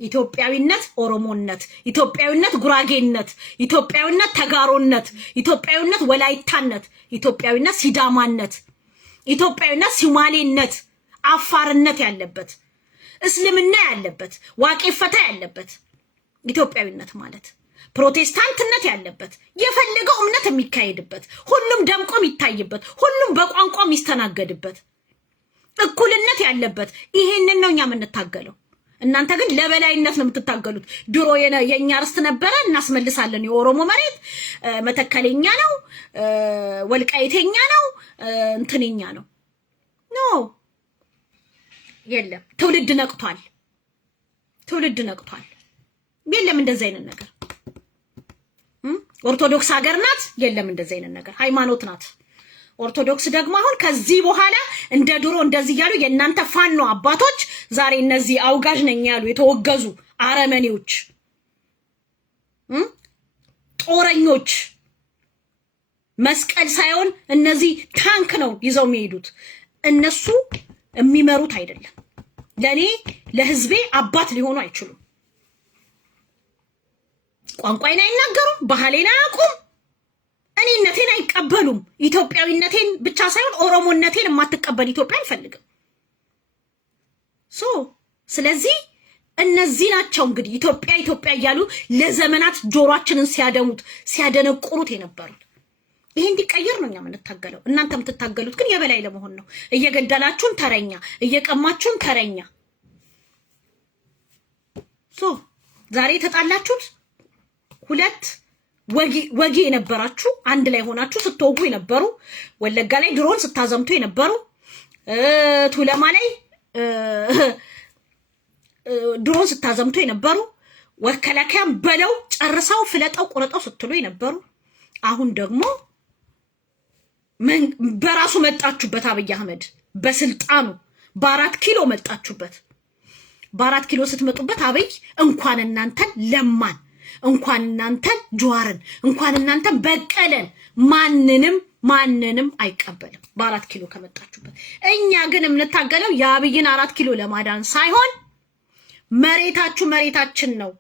ኢትዮጵያዊነት ኦሮሞነት፣ ኢትዮጵያዊነት ጉራጌነት፣ ኢትዮጵያዊነት ተጋሮነት፣ ኢትዮጵያዊነት ወላይታነት፣ ኢትዮጵያዊነት ሲዳማነት፣ ኢትዮጵያዊነት ሶማሌነት፣ አፋርነት ያለበት፣ እስልምና ያለበት፣ ዋቄፈታ ያለበት ኢትዮጵያዊነት ማለት ፕሮቴስታንትነት ያለበት፣ የፈለገው እምነት የሚካሄድበት፣ ሁሉም ደምቆ የሚታይበት፣ ሁሉም በቋንቋ የሚስተናገድበት፣ እኩልነት ያለበት። ይሄንን ነው እኛ የምንታገለው። እናንተ ግን ለበላይነት ነው የምትታገሉት። ድሮ የኛ ርስት ነበረ እናስመልሳለን፣ የኦሮሞ መሬት መተከለኛ ነው፣ ወልቃይተኛ ነው፣ እንትንኛ ነው። ኖ የለም። ትውልድ ነቅቷል። የለም እንደዛ አይነት ነገር። ኦርቶዶክስ ሀገር ናት፣ የለም እንደዛ አይነት ነገር። ሃይማኖት ናት። ኦርቶዶክስ ደግሞ አሁን ከዚህ በኋላ እንደ ድሮ እንደዚህ ያሉ የእናንተ ፋኖ አባቶች ዛሬ እነዚህ አውጋዥ ነኝ ያሉ የተወገዙ አረመኔዎች፣ ጦረኞች መስቀል ሳይሆን እነዚህ ታንክ ነው ይዘው የሚሄዱት። እነሱ የሚመሩት አይደለም። ለኔ ለህዝቤ አባት ሊሆኑ አይችሉም። ቋንቋዬን አይናገሩም፣ ባህሌን አያውቁም፣ እኔነቴን አይቀበሉም። ኢትዮጵያዊነቴን ብቻ ሳይሆን ኦሮሞነቴን የማትቀበል ኢትዮጵያ አልፈልግም። ስለዚህ እነዚህ ናቸው እንግዲህ ኢትዮጵያ ኢትዮጵያ እያሉ ለዘመናት ጆሮአችንን ሲያደነቁሩት የነበሩት። ይሄ እንዲቀየር ነው እኛ የምንታገለው። እናንተ የምትታገሉት ግን የበላይ ለመሆን ነው። እየገደላችሁን ተረኛ፣ እየቀማችሁን ተረኛ። ዛሬ የተጣላችሁት ሁለት ወጊ የነበራችሁ አንድ ላይ ሆናችሁ ስትወጉ የነበሩ፣ ወለጋ ላይ ድሮን ስታዘምቱ የነበሩ፣ ቱለማ ላይ ድሮን ስታዘምቱ የነበሩ፣ ወከላከያም በለው ጨርሰው ፍለጠው ቁረጠው ስትሉ የነበሩ፣ አሁን ደግሞ በራሱ መጣችሁበት። አብይ አህመድ በስልጣኑ በ4 ኪሎ መጣችሁበት። በ4 ኪሎ ስትመጡበት አብይ እንኳን እናንተን ለማን፣ እንኳን እናንተን ጀዋርን፣ እንኳን እናንተን በቀለን ማንንም አይቀበልም። በ4 ኪሎ ከመጣችሁበት። እኛ ግን የምንታገለው የአብይን 4 ኪሎ ለማዳን ሳይሆን መሬታችን ነው።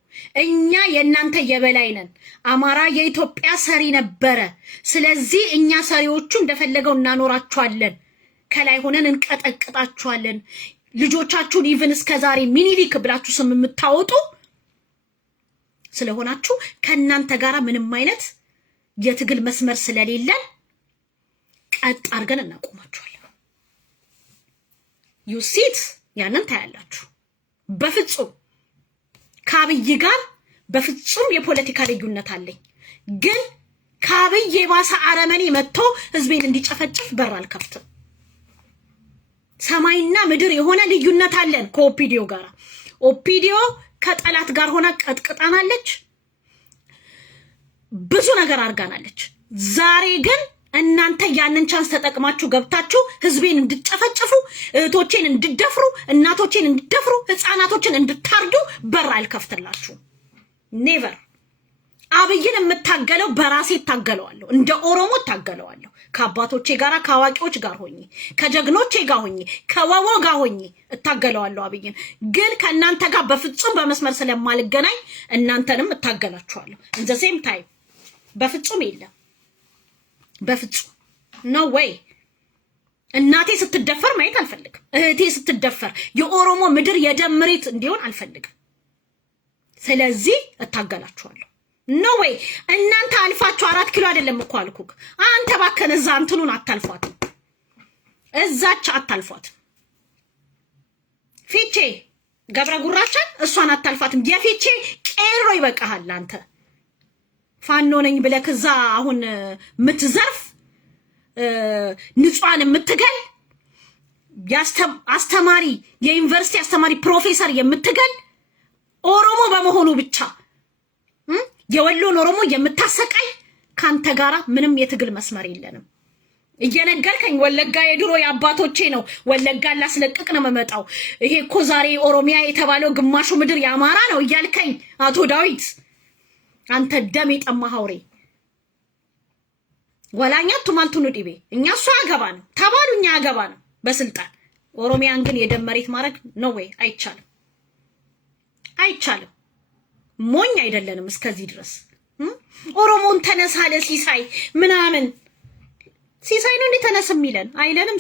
እኛ የእናንተ የበላይ ነን። አማራ የኢትዮጵያ ሰሪ ነበረ። ስለዚህ እኛ ሰሪዎቹ እንደፈለገው እናኖራችኋለን፣ ከላይ ሆነን እንቀጠቅጣችኋለን። ልጆቻችሁን ኢቭን እስከዛሬ ሚኒሊክ ብላችሁ ስም የምታወጡ ስለሆናችሁ ከእናንተ ጋር ምንም አይነት የትግል መስመር ስለሌለን ቀጥ አድርገን እናቆማችኋለን። ዩሲት ያንን ታያላችሁ። በፍጹም ከአብይ ጋር በፍጹም የፖለቲካ ልዩነት አለኝ። ግን ከአብይ የባሰ አረመኔ መጥቶ ህዝቤን እንዲጨፈጭፍ በር አልከፍትም። ሰማይና ምድር የሆነ ልዩነት አለን ከኦፒዲዮ ጋር። ኦፒዲዮ ከጠላት ጋር ሆና ቀጥቅጣናለች፣ ብዙ ነገር አርጋናለች። ዛሬ ግን እናንተ ያንን ቻንስ ተጠቅማችሁ ገብታችሁ ህዝቤን እንድጨፈጭፉ፣ እህቶቼን እንድደፍሩ፣ እናቶቼን እንድደፍሩ፣ ህፃናቶችን እንድታርዱ በር አልከፍትላችሁ። ኔቨር። አብይን የምታገለው በራሴ እታገለዋለሁ፣ እንደ ኦሮሞ እታገለዋለሁ። ከአባቶቼ ጋራ ከአዋቂዎች ጋር ሆኜ ከጀግኖቼ ጋር ሆኜ ከወወ ጋር ሆኜ እታገለዋለሁ አብይን። ግን ከእናንተ ጋር በፍጹም በመስመር ስለማልገናኝ እናንተንም እታገላችኋለሁ። እንዘ ሴም ታይም በፍጹም የለም፣ በፍጹም ኖ ወይ። እናቴ ስትደፈር ማየት አልፈልግም። እህቴ ስትደፈር የኦሮሞ ምድር የደም መሬት እንዲሆን አልፈልግም። ስለዚህ እታገላችኋለሁ። ኖ ወይ። እናንተ አልፋችሁ 4 ኪሎ አይደለም እኮ አልኩክ። አንተ ባከነ እዛ እንትኑን አታልፏትም፣ እዛች አታልፏትም። ፊቼ ገብረ ጉራቻን እሷን አታልፋትም። የፊቼ ቄሮ ይበቃሃል። አንተ ፋኖ ነኝ ብለህ ከዛ አሁን ምትዘርፍ ንጹሃን የምትገል አስተማሪ የዩኒቨርሲቲ አስተማሪ ፕሮፌሰር የምትገል ኦሮሞ በመሆኑ ብቻ የወሎን ኦሮሞ የምታሰቃይ ካንተ ጋራ ምንም የትግል መስመር የለንም። እየነገርከኝ ወለጋ የድሮ የአባቶቼ ነው፣ ወለጋ ላስለቅቅ ነው መመጣው፣ ይሄ እኮ ዛሬ ኦሮሚያ የተባለው ግማሹ ምድር የአማራ ነው እያልከኝ አቶ ዳዊት፣ አንተ ደም የጠማህ አውሬ ወላኛ ቱማልቱኑ ዲቤ። እኛ እሱ አገባ ነው ተባሉ፣ እኛ አገባ ነው በስልጣን። ኦሮሚያን ግን የደም መሬት ማድረግ ነው ወይ? አይቻልም፣ አይቻልም። ሞኝ አይደለንም እስከዚህ ድረስ። ኦሮሞን ተነሳለ ሲሳይ ምናምን። ሲሳይ ነው እንዴ ተነስ የሚለን? አይለንም።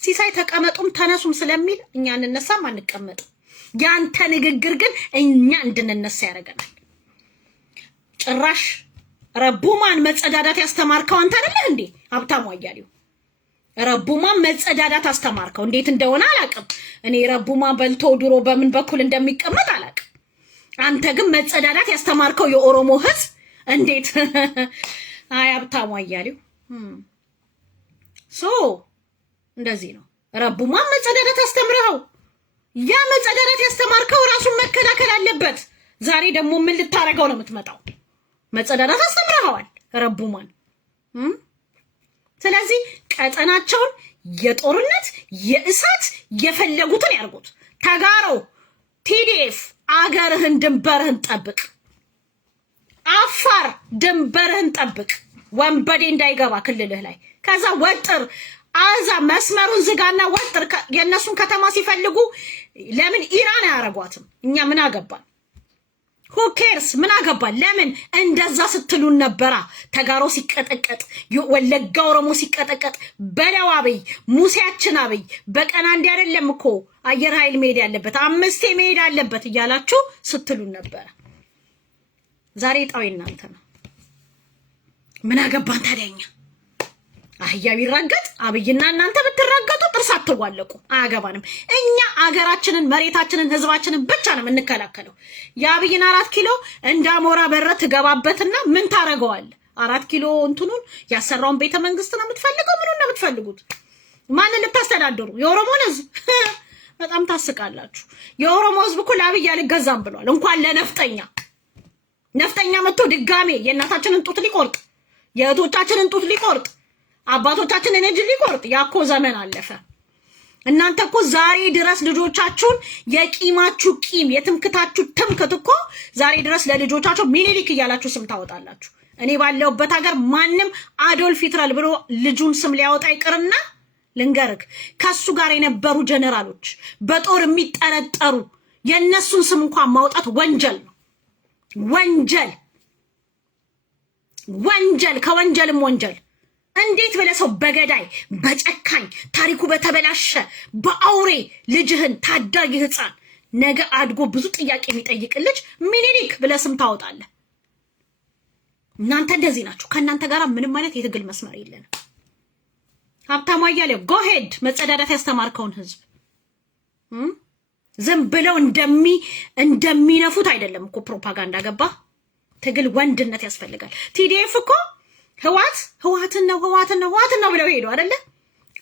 ሲሳይ ተቀመጡም ተነሱም ስለሚል እኛ እንነሳም አንቀመጥም። ያንተ ንግግር ግን እኛ እንድንነሳ ያደርገናል። ጭራሽ ረቡማን መጸዳዳት ያስተማርከው አንተ አይደለህ እንዴ? ሀብታሙ አያሌው ረቡማን መጸዳዳት አስተማርከው። እንዴት እንደሆነ አላውቅም እኔ። ረቡማ በልቶ ድሮ በምን በኩል እንደሚቀመጥ አላውቅም። አንተ ግን መጸዳዳት ያስተማርከው የኦሮሞ ህዝብ እንዴት? አይ ሀብታሙ አያሌው እንደዚህ ነው። ረቡማን መጸዳዳት አስተምረው። ያ መጸዳዳት ያስተማርከው ራሱን መከላከል አለበት። ዛሬ ደግሞ ምን ልታረገው ነው የምትመጣው? መጸዳዳት አስተምረዋል ረቡማን። ስለዚህ ቀጠናቸውን የጦርነት የእሳት የፈለጉትን ያርጉት። ተጋሮ ቲዲኤፍ አገርህን ድንበርህን ጠብቅ። አፋር ድንበርህን ጠብቅ። ወንበዴ እንዳይገባ ክልልህ ላይ። ከዛ ወጥር አዛ መስመሩን ዝጋና ወጥር። የነሱን ከተማ ሲፈልጉ ለምን ኢራን አያረጓትም? እኛ ምን አገባን? who cares ምን አገባል? ለምን እንደዛ ስትሉን ነበራ? ተጋሮ ሲቀጠቀጥ ወለጋ ኦሮሞ ሲቀጠቀጥ በለው አብይ ሙሴያችን አብይ በቀን አንዴ አይደለም እኮ አየር ኃይል መሄድ ያለበት 5 መሄድ አለበት እያላችሁ ስትሉን ነበር። ዛሬ ጣው እናንተ ነው። ምን አገባን ታዲያኛ? አህያ ቢራገጥ አብይና እናንተ ብትራገጡ ጥርስ አትዋለቁ። አያገባንም። እኛ አገራችንን መሬታችንን ህዝባችንን ብቻ ነው የምንከላከለው። የአብይን 4 ኪሎ እንዳሞራ በረ ትገባበትና ምን ታረገዋል? 4 ኪሎ እንትኑን ያሰራውን ቤተ መንግስት ነው የምትፈልገው? ምኑን ነው የምትፈልጉት? ማንን ልታስተዳድሩ? የኦሮሞን ህዝብ? በጣም ታስቃላችሁ። የኦሮሞ ህዝብ እኮ ለአብይ አልገዛም ብሏል። እንኳን ለነፍጠኛ ነፍጠኛ መጥቶ ድጋሜ የእናታችንን ጡት ሊቆርጥ የእህቶቻችንን ጡት ሊቆርጥ አባቶቻችንን እጅ ሊቆርጥ ያኮ ዘመን አለፈ። እናንተ እኮ ዛሬ ድረስ ልጆቻችሁን የቂማችሁ ቂም የትምክታችሁ ትምክት እኮ ዛሬ ድረስ ለልጆቻችሁ ሚኒሊክ እያላችሁ ስም ታወጣላችሁ። እኔ ባለውበት ሀገር ማንም አዶልፍ ሂትለር ብሎ ልጁን ስም ሊያወጣ ይቅርና ልንገርክ ከሱ ጋር የነበሩ ጀነራሎች በጦር የሚጠረጠሩ የነሱን ስም እንኳን ማውጣት ወንጀል ነው። ወንጀል ወንጀል ከወንጀልም ወንጀል። እንዴት ብለህ ሰው በገዳይ በጨካኝ ታሪኩ በተበላሸ በአውሬ ልጅህን ታዳጊ ህፃን ነገ አድጎ ብዙ ጥያቄ የሚጠይቅ ልጅ ሚኒሊክ ብለህ ስም ታወጣለህ? እናንተ እንደዚህ ናችሁ። ከእናንተ ጋር ምንም አይነት የትግል መስመር የለንም። ሀብታሙ አያሌው ጎሄድ መጸዳዳት ያስተማርከውን ህዝብ ዝም ብለው እንደሚነፉት አይደለም እኮ ፕሮፓጋንዳ ገባ። ትግል ወንድነት ያስፈልጋል። ቲዲኤፍ እኮ ህዋትን ነው ብለው ሄዱ አይደለ?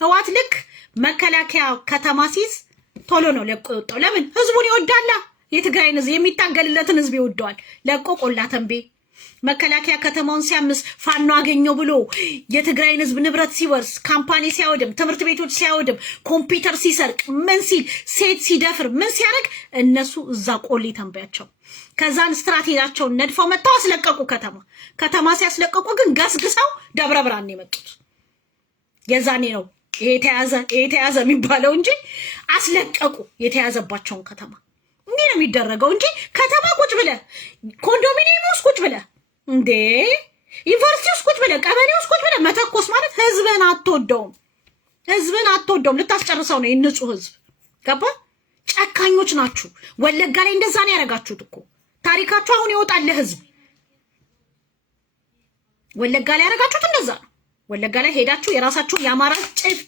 ህዋት ልክ መከላከያ ከተማ ሲይዝ ቶሎ ነው ለቆ የወጣው። ለምን? ህዝቡን ይወዳላ። የትግራይን ህዝብ የሚታገልለትን ህዝብ ይወደዋል። ለቆ ቆላ ተንቤ መከላከያ ከተማውን ሲያምስ ፋኖ አገኘው ብሎ የትግራይን ህዝብ ንብረት ሲወርስ ካምፓኒ ሲያወድም ትምህርት ቤቶች ሲያወድም ኮምፒውተር ሲሰርቅ ምን ሲል ሴት ሲደፍር ምን ሲያደርግ እነሱ እዛ ቆሌ ተንበያቸው ከዛን ስትራቴጂያቸውን ነድፈው መጣው አስለቀቁ። ከተማ ሲያስለቀቁ ግን ገስግሰው ደብረ ብርሃን የመጡት የዛኔ ነው ይሄ ተያዘ የሚባለው እንጂ አስለቀቁ የተያዘባቸውን ከተማ። እንዴ ነው የሚደረገው እንጂ ከተማ ቁጭ ብለ ኮንዶሚኒየም ውስጥ ቁጭ ብለ እንዴ ዩኒቨርሲቲ ውስጥ ቁጭ ብለ ቀበሌ ውስጥ ቁጭ ብለ መተኮስ ማለት ህዝብን አትወደውም። ልታስጨርሰው ነው የንጹህ ህዝብ ገባ። ጨካኞች ናችሁ። ወለጋ ላይ እንደዛ ነው ያደረጋችሁት እኮ ታሪካችሁ አሁን ይወጣል ለህዝብ። ወለጋ ላይ ያደረጋችሁት እንደዛ ነው። ወለጋ ላይ ሄዳችሁ የራሳችሁን የአማራ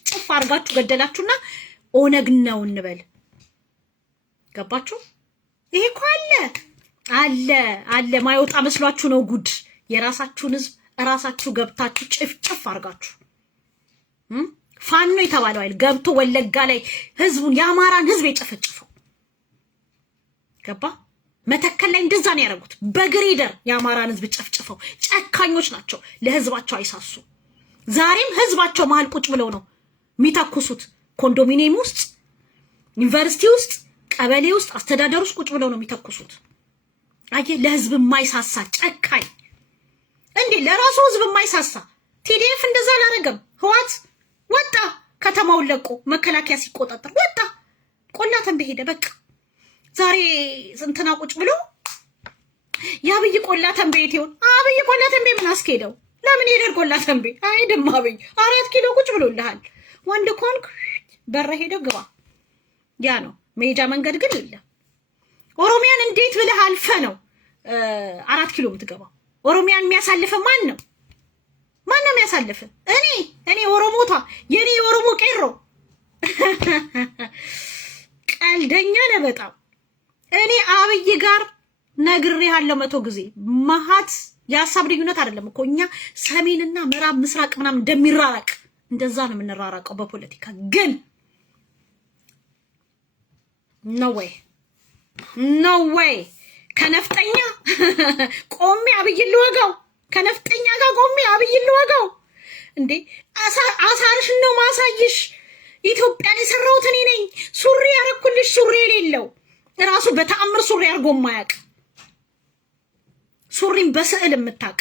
ጭፍ አድርጋችሁ ገደላችሁና ኦነግ ነው እንበል ገባችሁ። ይሄ እኮ አለ ማይወጣ መስሏችሁ ነው ጉድ። የራሳችሁን ህዝብ ራሳችሁ ገብታችሁ ጭፍ አድርጋችሁ ፋኖ የተባለው አይደል ገብቶ ወለጋ ላይ ህዝቡን የአማራን ህዝብ የጨፈጨፈው ገባ። መተከል ላይ እንደዛ ነው ያደረጉት። በግሬደር የአማራን ህዝብ ጨፍጭፈው ጨካኞች ናቸው። ለህዝባቸው አይሳሱ። ዛሬም ህዝባቸው መሀል ቁጭ ብለው ነው የሚተኩሱት። ኮንዶሚኒየም ውስጥ፣ ዩኒቨርሲቲ ውስጥ፣ ቀበሌ ውስጥ፣ አስተዳደር ውስጥ ቁጭ ብለው ነው የሚተኩሱት። አየ ለህዝብ የማይሳሳ ጨካኝ እንዴ! ለራሱ ህዝብ የማይሳሳ ቲዲኤፍ እንደዛ አላረገም። ህዋት ወጣ ከተማውን ለቆ መከላከያ ሲቆጣጠር ወጣ ቆላ ተንቤ ሄደ። በቃ ዛሬ እንትና ቁጭ ብሎ የአብይ ቆላ ተንቤ ይሁን አብይ ቆላ ተንቤ ምን አስኬደው? ለምን ሄደር ቆላ ተንቤ አይደም? አብይ 4 ኪሎ ቁጭ ብሎልሃል። ወንድ ኮንክ በረ ሄደው ግባ። ያ ነው መሄጃ መንገድ ግን የለም። ኦሮሚያን እንዴት ብለህ አልፈ ነው 4 ኪሎ የምትገባው? ኦሮሚያን የሚያሳልፈ ማን ነው? ማን ነው የሚያሳልፈ? እኔ ኦሮሞታ የኔ ኦሮሞ ቄሮ ቀልደኛ ነህ በጣም። እኔ አብይ ጋር ነግሬሃለሁ 100 ጊዜ። መሀት የሀሳብ ልዩነት አይደለም እኮ እኛ ሰሜንና ምዕራብ ምስራቅ ምናምን እንደሚራራቅ እንደዛ ነው የምንራራቀው በፖለቲካ ግን ኖ ዌይ ከነፍጠኛ ቆሜ አብይን ልወጋው፣ ከነፍጠኛ ጋር ቆሜ አብይን ልወጋው እንዴ? አሳርሽ ነው ማሳይሽ። ኢትዮጵያን የሰራሁት እኔ ነኝ። ሱሪ ያረኩልሽ ሱሪ የሌለው ራሱ በተአምር ሱሪ አድርጎ ማያውቅ ሱሪን በስዕል የምታውቅ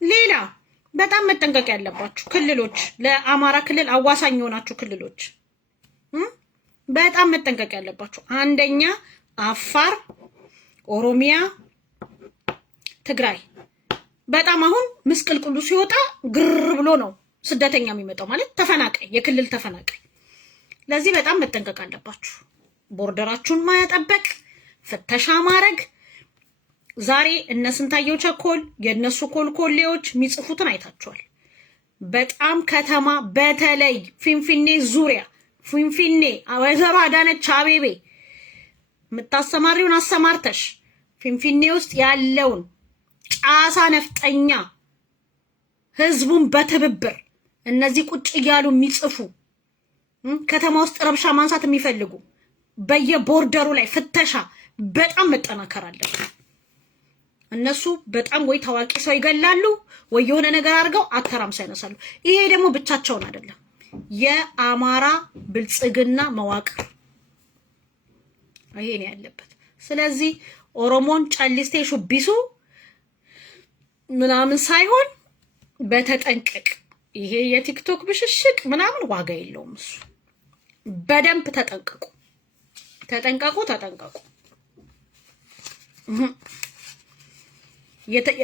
ሌላ በጣም መጠንቀቅ ያለባችሁ ክልሎች፣ ለአማራ ክልል አዋሳኝ የሆናችሁ ክልሎች በጣም መጠንቀቅ ያለባችሁ አንደኛ አፋር፣ ኦሮሚያ፣ ትግራይ በጣም አሁን ምስቅልቅሉ ሲወጣ ግር ብሎ ነው ስደተኛ የሚመጣው ማለት ተፈናቃይ፣ የክልል ተፈናቃይ። ለዚህ በጣም መጠንቀቅ አለባችሁ። ቦርደራችሁን ማያጠበቅ ፍተሻ ማድረግ። ዛሬ እነ ስንታየው ቸኮል የነሱ ኮልኮሌዎች የሚጽፉትን አይታችኋል። በጣም ከተማ በተለይ ፊንፊኔ ዙሪያ ፊንፊኔ ወይዘሮ አዳነች አቤቤ የምታሰማሪውን አሰማርተሽ ፊንፊኔ ውስጥ ያለውን ጫሳ ነፍጠኛ ህዝቡን በትብብር እነዚህ ቁጭ እያሉ የሚጽፉ ከተማ ውስጥ ረብሻ ማንሳት የሚፈልጉ በየቦርደሩ ላይ ፍተሻ በጣም መጠናከር አለበት። እነሱ በጣም ወይ ታዋቂ ሰው ይገላሉ ወይ የሆነ ነገር አድርገው አተራምሳ ያነሳሉ። ይሄ ደግሞ ብቻቸውን አይደለም፣ የአማራ ብልጽግና መዋቅር ይሄ ነው ያለበት። ስለዚህ ኦሮሞን ጫሊስቴ ሹቢሱ ምናምን ሳይሆን በተጠንቀቅ ይሄ የቲክቶክ ብሽሽቅ ምናምን ዋጋ የለውም። እሱ በደንብ ተጠንቀቁ፣ ተጠንቀቁ፣ ተጠንቀቁ።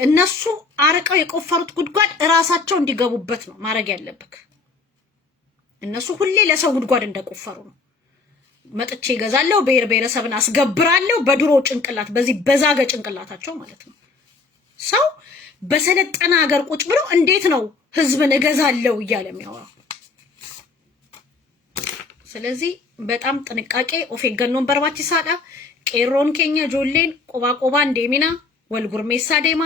እነሱ አርቀው የቆፈሩት ጉድጓድ እራሳቸው እንዲገቡበት ነው ማድረግ ያለብክ። እነሱ ሁሌ ለሰው ጉድጓድ እንደቆፈሩ ነው። መጥቼ ይገዛለሁ፣ ብሔር ብሔረሰብን አስገብራለሁ በድሮ ጭንቅላት፣ በዚህ በዛገ ጭንቅላታቸው ማለት ነው። ሰው በሰለጠነ ሀገር ቁጭ ብሎ እንዴት ነው ህዝብን እገዛለሁ እያለ የሚያወራው? ስለዚህ በጣም ጥንቃቄ። ኦፌገኖን በርባች ሳዳ ቄሮን ኬኛ ጆሌን ቆባቆባ እንደሚና ወልጉርሜሳ ዴማ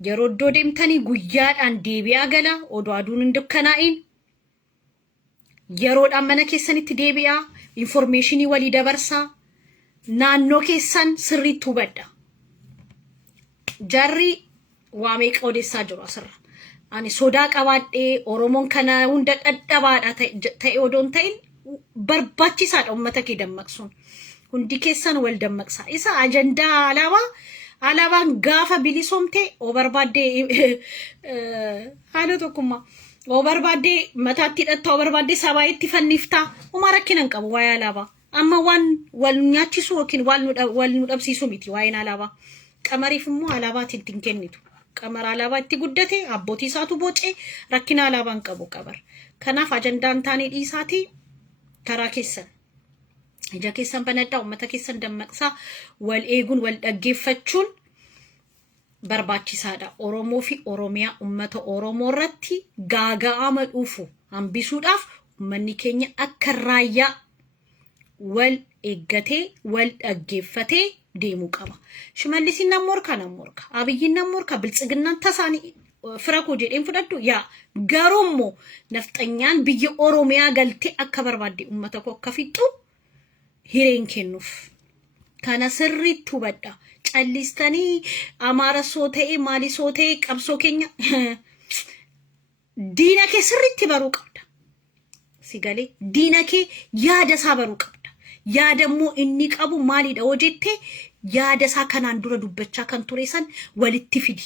የሮዶ ዴምተኒ ጉያዳን ዴቢያ ገላ ኦዷዱን እንደከናኢን የሮዳን መነ ኬሰኒት ዴቢያ ኢንፎርሜሽኒ ወሊ ደበርሳ ናኖ ኬሰን ስሪቱ በዳ ጀሪ ዋሜ ቆዴሳ ጅሩ አስራ አኒ ሶዳ ቀባዴ ኦሮሞን ከና ሁንደ ቀደባዳ ተኦዶን ተይን በርባቺሳ ኡመተከ ደመቅሱን ሁንዲ ኬሰን ወል ደመቅሳ ኢሳ አጀንዳ አላባን ጋፈ ቢሊሶምቴ ኦበርባዴ ሃሎቶኩማ ኦበርባዴ መታቲ ደታ ኦበርባዴ ሰባይቲ ፈኒፍታ ኡማረኪነን ቀቡ ዋይ አላባ አማ ዋን ወልኛቺሱ ወኪን ዋልኑ ደብሲሱ ሚቲ ዋይን አላባ ቀመሪፍሙ አላባ ትንቲንከኒቱ ቀመር አላባ እቲ ጉደቴ አቦቲ ሳቱ ቦጬ ረኪና አላባን ቀቡ ቀበር ከናፍ አጀንዳን ታኔ ዲሳቲ ከራኬሰን ጀኬሰን በነዳው መተኬሰን ደመቅሳ ወልኤጉን ወልደጌፈቹን በርባቺሳዳ ኦሮሞ ፊ ኦሮሚያ ኡመተ ኦሮሞ ረቲ ጋጋአ መዱፉ አምቢሱዳፍ መኒኬኛ አከራያ ወል ኤገቴ ወል ደጌፈቴ ዴሙ ቀባ ሽመልሲና ሞርካ ነሞርካ አብይና ሞርካ ብልጽግናን ተሳኒ ፍረኮ ጀዴን ፍደዱ ያ ገሮሞ ነፍጠኛን ብየ ኦሮሚያ ገልቴ አከበርባዴ ኡመተ ኮከፊጡ ሂሬን ኬኑፍ ካና ስሪቱ በዳ ጫሊስተኒ አማራ ሶቴ ማሊ ሶቴ ቀብሶ ኬኛ ዲነኬ ስሪት በሩ ቀብዳ ሲገሌ ዲነኬ ያደሳ በሩ ቀብዳ ያ ደሞ እኒ ቀቡ ማሊ ደወጀቴ ያደሳ ከናንዱረ ዱበቻ ከንቱሬሰን ወልቲ ፊዲ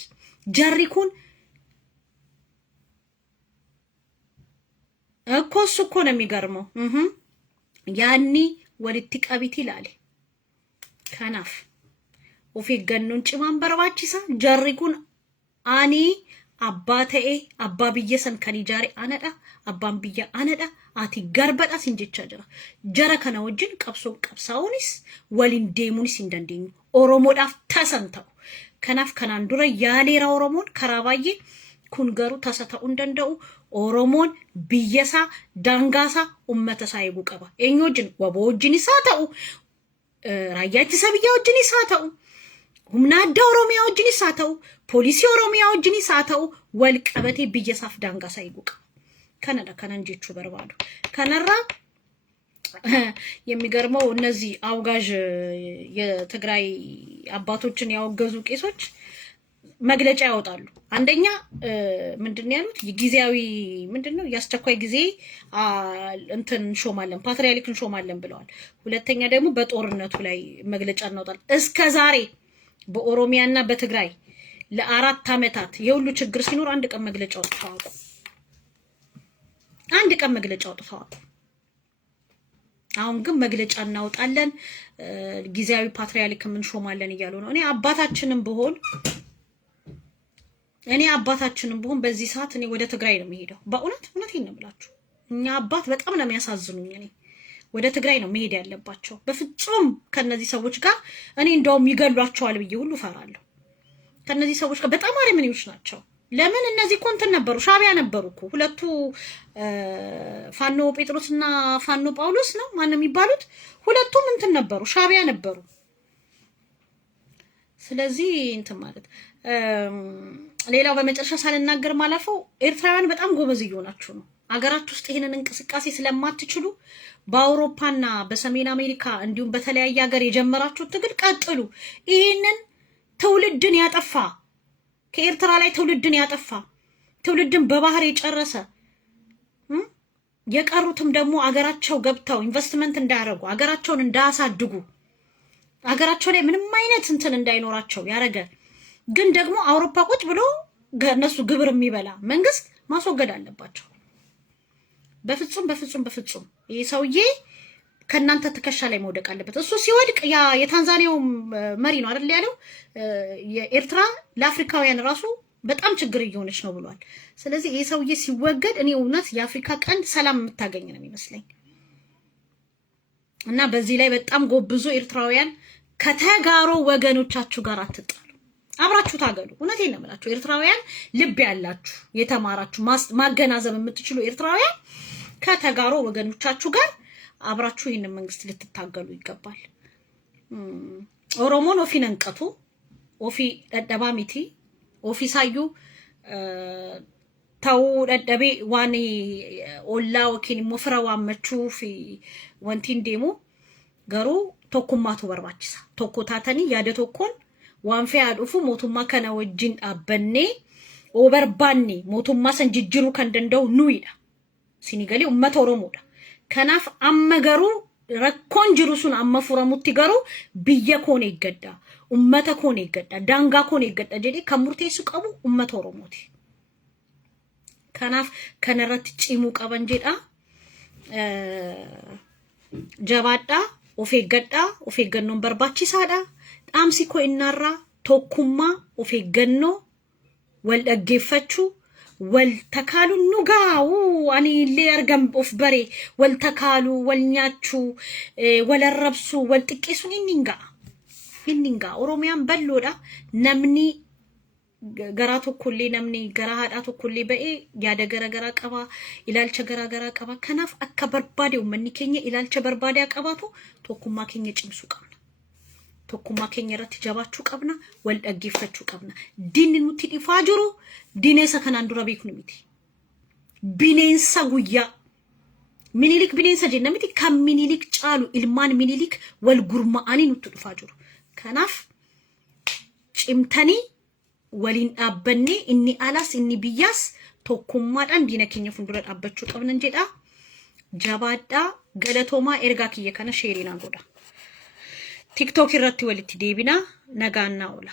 ጀሪኩን እኮስ እኮ ነው የሚገርመው ያኒ ወልቲ ቀቢት ይላል ከናፍ ኦፌገኑን ጭማን በርባቺሳ ጀሪኩን አኒ አባተኤ አባብየሰን ከኒጃሪ አነዳ አባን ብያ አነዳ አቲ ገርበዳ ሲንጀቻ ጀራ ከና ወጅን ቀብሶ ቀብሳውኒስ ወሊን ዴሙኒስ እንደንዲኝ ኦሮሞ ዳፍ ተሰንተው ከናፍ ከናንዱረ ያሌራ ኦሮሞን ከራባዬ ኩንገሩ ተሰተው እንደንደው ኦሮሞን ብየሳ ዳንጋሳ ኡመተ ሳይጉ ቀባ ኤኞጅን ወቦጅን ይሳተው ራያቺ ሰብያዎጅን ይሳተው ሁምናዳ ኦሮሚያዎጅን ይሳተው ፖሊሲ ኦሮሚያዎጅን ይሳተው ወልቀበቴ ብየሳፍ ዳንጋሳ ይጉ ከነዳ ከነንጂቹ በርባዱ ከነራ የሚገርመው እነዚህ አውጋዥ የትግራይ አባቶችን ያወገዙ ቄሶች መግለጫ ያወጣሉ። አንደኛ ምንድነው ያሉት? ጊዜያዊ ምንድነው ያስቸኳይ ጊዜ እንትን ሾማለን ፓትሪያርክን ሾማለን ብለዋል። ሁለተኛ ደግሞ በጦርነቱ ላይ መግለጫ እናወጣለን። እስከ ዛሬ በኦሮሚያና በትግራይ ለ4 አመታት የሁሉ ችግር ሲኖር አንድ ቀን መግለጫ ወጥተዋል። አንድ ቀን መግለጫ ወጥተዋል። አሁን ግን መግለጫ እናውጣለን ጊዜያዊ ፓትርያርክ ምን ሾማለን እያሉ ነው። እኔ አባታችንም ብሆን በዚህ ሰዓት እኔ ወደ ትግራይ ነው የሚሄደው። እውነቴን ነው የምላችሁ። እኛ አባት በጣም ነው የሚያሳዝኑኝ። እኔ ወደ ትግራይ ነው መሄድ ያለባቸው። በፍጹም ከነዚህ ሰዎች ጋር እኔ እንደውም ይገሏቸዋል ብዬ ሁሉ ፈራለሁ። ከነዚህ ሰዎች ጋር በጣም አረመኔዎች ናቸው። ለምን እነዚህ እኮ እንትን ነበሩ፣ ሻቢያ ነበሩ እኮ ሁለቱ ፋኖ ጴጥሮስና ፋኖ ጳውሎስ ነው ማነው የሚባሉት? ሁለቱም እንትን ነበሩ፣ ሻቢያ ነበሩ። ስለዚህ እንትን ማለት ሌላው በመጨረሻ ሳልናገር ማለፈው ኤርትራውያን በጣም ጎበዝ እየሆናችሁ ነው። አገራችሁ ውስጥ ይሄንን እንቅስቃሴ ስለማትችሉ በአውሮፓና በሰሜን አሜሪካ እንዲሁም በተለያየ ሀገር የጀመራችሁ ትግል ቀጥሉ። ይሄንን ትውልድን ያጠፋ ከኤርትራ ላይ ትውልድን ያጠፋ ትውልድን በባህር የጨረሰ የቀሩትም ደግሞ አገራቸው ገብተው ኢንቨስትመንት እንዳያደርጉ አገራቸውን እንዳያሳድጉ አገራቸው ላይ ምንም አይነት እንትን እንዳይኖራቸው ያረገ ግን ደግሞ አውሮፓ ቁጭ ብሎ እነሱ ግብር የሚበላ መንግስት ማስወገድ አለባቸው። በፍጹም ይሄ ሰውዬ ከናንተ ትከሻ ላይ መውደቅ አለበት። እሱ ሲወድቅ ያ የታንዛኒያው መሪ ነው አይደል ያለው የኤርትራ ለአፍሪካውያን ራሱ በጣም ችግር እየሆነች ነው ብሏል። ስለዚህ ይሄ ሰውዬ ሲወገድ እኔ እውነት የአፍሪካ ቀንድ ሰላም የምታገኝ ነው የሚመስለኝ። እና በዚህ ላይ በጣም ጎብዙ ኤርትራውያን ከተጋሮ ወገኖቻችሁ ጋር አትጣሉ፣ አብራችሁ ታገሉ። እውነቴን ነው የምላችሁ ኤርትራውያን ልብ ያላችሁ የተማራችሁ ማገናዘብ የምትችሉ ኤርትራውያን ከተጋሮ ወገኖቻችሁ ጋር አብራችሁ ይሄንን መንግስት ልትታገሉ ይገባል። ኦሮሞን ኦፊ ነንቀቱ ኦፊ ደደባሚቲ ኦፊ ሳዩ ታው ደደቤ ዋኒ ኦላ ወኪን ሞፍራዋ መቹ ፊ ወንቲን ዴሞ ገሩ ቶኩማቱ በርባችሳ ቶኮታተኒ ያደ ቶኮን ዋንፌ አዱፉ ሞቱማ ከነ ወጅን አበኔ ኦበርባኒ ሞቱማ ሰንጅጅሩ ከንደንደው ኑይዳ ሲኒገሊ ኡመት ኦሮሞዳ ከናፍ አመገሩ ረኮን ጅሩሱን አመፉረሙት ይገሩ ብየ ኮኔ ይገዳ ኡመተ ኮኔ ይገዳ ዳንጋ ኮኔ ይገዳ ጀዲ ከሙርቴ ስቀቡ ኡመት ኦሮሞቲ ከናፍ ከነረት ጪሙ ቀበንጀዳ ጀባዳ ኦፌ ገዳ ኦፌ ገኖን በርባቺሳዳ ጣምሲ ኮ እናራ ቶኩማ ኦፌ ገኖ ወልደገፈቹ ወልተካሉ ኑጋው አኒ ለርገም ኦፍ በሬ ወልተካሉ ወልኛቹ ወለረብሱ ወልጥቂሱን ኢኒንጋ ኦሮሚያን በሎዳ ነምኒ ገራቶ ኩሊ ነምኒ ገራሃዳቶ ኩሊ በኤ ያደገረ ገራ ቀባ ኢላልቸ ገራ ቀባ ከናፍ አከበርባዴው መንከኘ ኢላልቸ በርባዴ አቀባቱ ቶኩማ ከኘ ጭምሱ ቀብና ቶኩማ ከኘ ረት ጀባቹ ቀብና ወልደገፈቹ ቀብና ዲንን ሙቲ ዲፋጅሩ ዲኔሰ ከናንዱራ ቤኩ ንሚቲ ቢኔንሳ ጉያ ሚኒሊክ ቢኔንሳ ጀነሚቲ ከሚኒሊክ ጫሉ ኢልማን ሚኒሊክ ወልጉርማአኒ ኑት ዲፋጅሩ ከናፍ ጭምተኒ ወሊን አበኔ እኒ አላስ እኒ ቢያስ ቶኩማዳን ዲነከኘ ፍንዱረ አበቹ ቀብነን ጀዳ ጀባዳ ገለቶማ ኤርጋክ የከነ ሼሪና ጎዳ ቲክቶክ ይረቲ ወልቲ ዴቢና ነጋና ወላ